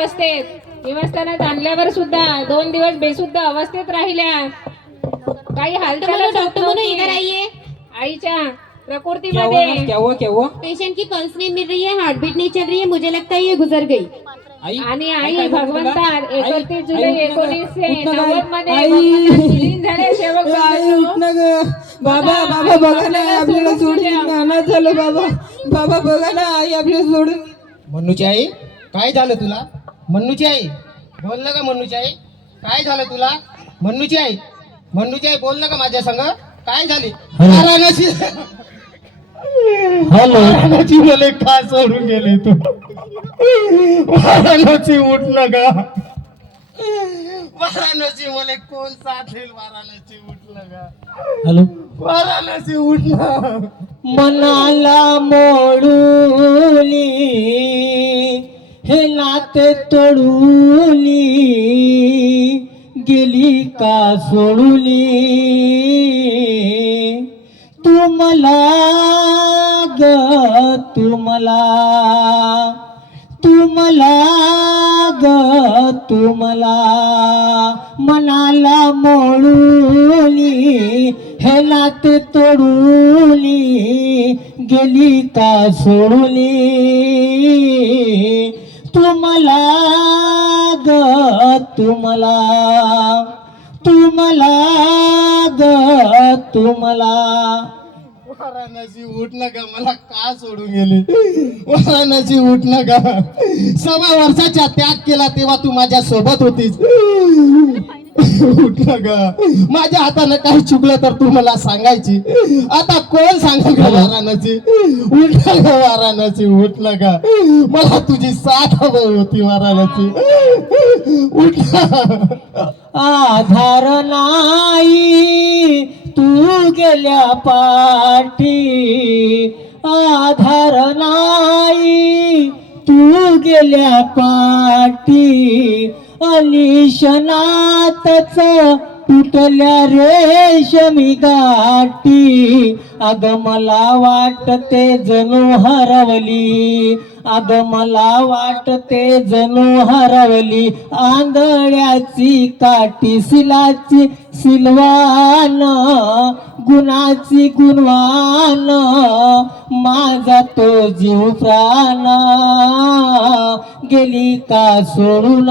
अवस्थेत निवासस्थानात आणल्यावर सुद्धा 2 दिवस बेशुद्ध अवस्थेत राहिल्या. काही हालचाल डॉक्टर म्हणून इधर आइए. आईच्या क्या प्रकृतीमध्ये हुआ क्या हुआ? पेशेंट की पल्स नहीं मिल रही है, हार्ट बीट नहीं चल रही है, मुझे लगता है ये गुजर गई. आई आणि आई आई काय झालं भगवंता तुला? 31 जुलै आई, उठ ना गं. 1990 मध्ये आई. भगवंतात विलीन झाले. सेवक आई उठ बंधू ना ग. बाबा बाबा बघा ना आपल्याला सोडून अनाथ झालं बाबा. बाबा बघा ना आई आपल्याला सोडून. मन्नूची आई काय झालं तुला? मन्नूची आई बोल ना का? मन्नूची आई काय झालं तुला? मन्नूची आई बोल ना का माझ्या संग? काय झाली? वाराणसी वाराणसी मला का सोडून गेले तू? वाराणसी उठ ना का? वाराणसी मला कोण साथ देईल? वाराणसी उठ ना का? हॅलो वाराणसी उठ ना. मनाला मोडूली हे नाते तोडूली गेली का सोडूली तू मला ग तू मला ग तू मला मनाला मोडूली हे नाते तोडूली गेली का सोडूली तू मला ग तू मला ग तू मला. वाराणसी उठ नका, मला का सोडून गेली? वाराणसी उठ नका. 6 वर्षाचा त्याग केला तेव्हा तू माझ्या सोबत होतीस. उठ नका. माझ्या हाताने काही चुकलं तर तू मला सांगायची. आता कोण सांगेल का? वाराणसी उठ नका. वाराणसी उठ नका. मला तुझी साथ हवी होती. वाराणसी उठ ना. आधार नाही तू गेल्या पाठी आधार नाही तू गेल्या पाठी अलिशनातच तुटल्या रेशमी गाठी अग मला वाटते जणू हरवली अग मला वाटते जणू हरवली आंधळ्याची काठी सिलाची सिलवान गुणाची गुणवान माझा तो जीव प्राण गेली का सोडून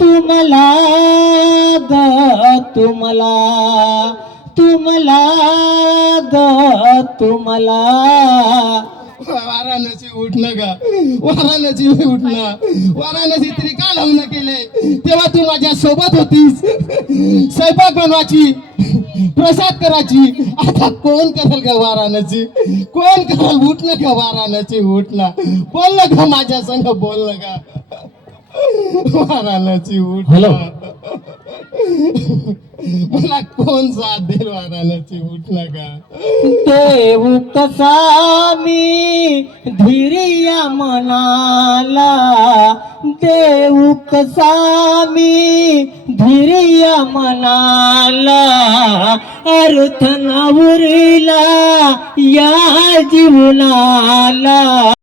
तू मला ग तू मला ग तू मला. वाराणसी उठ नका. वाराणसी उठ ना. वाराणसी तरी का लग्न केले तेव्हा तू माझ्या सोबत होतीस. स्वयंपाक बनवायची, प्रसाद करायची. आता कोण करेल का? वाराणसी कोण करेल? उठ नका. वाराणसी उठ ना. बोल ना का माझ्या संग? बोल ना का? वाराणसी उठ ना. मला कोण साथ देईल? वाराणसी उठ नका. देऊ कसा मी धीर्या मनाला देऊ कसा मी धीर्या मनाला अर्थ न उरला या जीवनाला.